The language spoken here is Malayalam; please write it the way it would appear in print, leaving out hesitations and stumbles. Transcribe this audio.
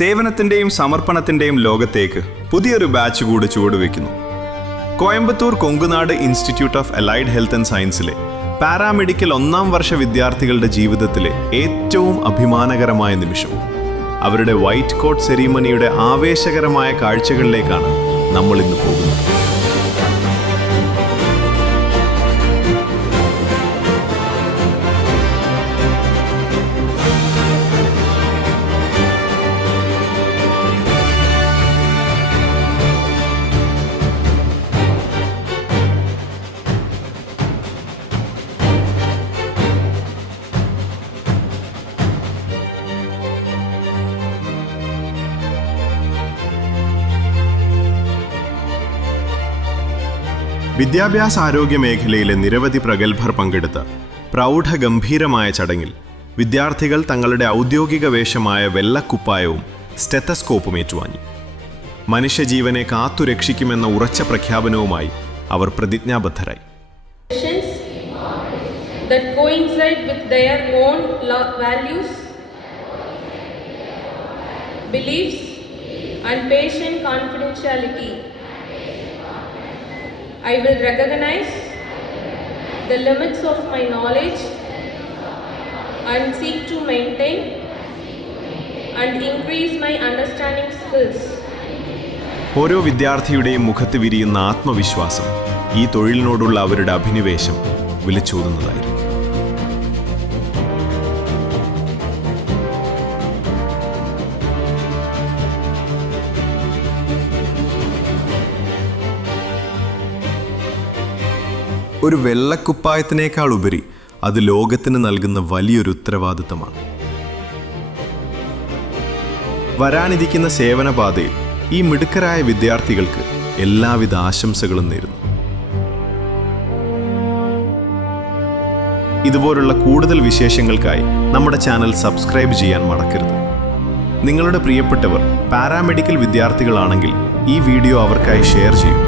സേവനത്തിൻ്റെയും സമർപ്പണത്തിൻ്റെയും ലോകത്തേക്ക് പുതിയൊരു ബാച്ച് കൂടി ചുവടുവെക്കുന്നു. Coimbatore Kongunad institute of allied health and സയൻസിലെ പാരാമെഡിക്കൽ 1ാം വർഷ വിദ്യാർത്ഥികളുടെ ജീവിതത്തിലെ ഏറ്റവും അഭിമാനകരമായ നിമിഷം. അവരുടെ വൈറ്റ് കോട്ട് സെറിമണിയുടെ ആവേശകരമായ കാഴ്ചകളിലേക്കാണ് നമ്മൾ ഇന്ന് പോകുന്നത്. വിദ്യാഭ്യാസ ആരോഗ്യ മേഖലയിലെ നിരവധി പ്രഗത്ഭർ പങ്കെടുത്ത പ്രൗഢഗംഭീരമായ ചടങ്ങിൽ വിദ്യാർത്ഥികൾ തങ്ങളുടെ ഔദ്യോഗിക വേഷമായ വെള്ളക്കുപ്പായവും സ്റ്റെത്തസ്കോപ്പും ഏറ്റുവാങ്ങി. മനുഷ്യജീവനെ കാത്തുരക്ഷിക്കുമെന്ന ഉറച്ച പ്രഖ്യാപനവുമായി അവർ പ്രതിജ്ഞാബദ്ധരായി. That coincide with their own values, beliefs and patient confidentiality. I will recognize the limits of my knowledge and seek to maintain and increase my understanding skills. ഓരോ വിദ്യാർത്ഥിയുടെയും മുഖത്ത് വിരിയുന്ന ആത്മവിശ്വാസം ഈ തൊഴിലിനോടുള്ള അവരുടെ അഭിനിവേശം വിളിച്ചോതുന്നതായിരുന്നു. ഒരു വെള്ളക്കുപ്പായത്തിനേക്കാൾ ഉപരി അത് ലോകത്തിന് നൽകുന്ന വലിയൊരു ഉത്തരവാദിത്തമാണ്. വരാനിരിക്കുന്ന സേവനപാതയിൽ ഈ മിടുക്കരായ വിദ്യാർത്ഥികൾക്ക് എല്ലാവിധ ആശംസകളും നേരുന്നു. ഇതുപോലുള്ള കൂടുതൽ വിശേഷങ്ങൾക്കായി നമ്മുടെ ചാനൽ സബ്സ്ക്രൈബ് ചെയ്യാൻ മറക്കരുത്. നിങ്ങളുടെ പ്രിയപ്പെട്ടവർ പാരാമെഡിക്കൽ വിദ്യാർത്ഥികളാണെങ്കിൽ ഈ വീഡിയോ അവർക്കായി ഷെയർ ചെയ്യൂ.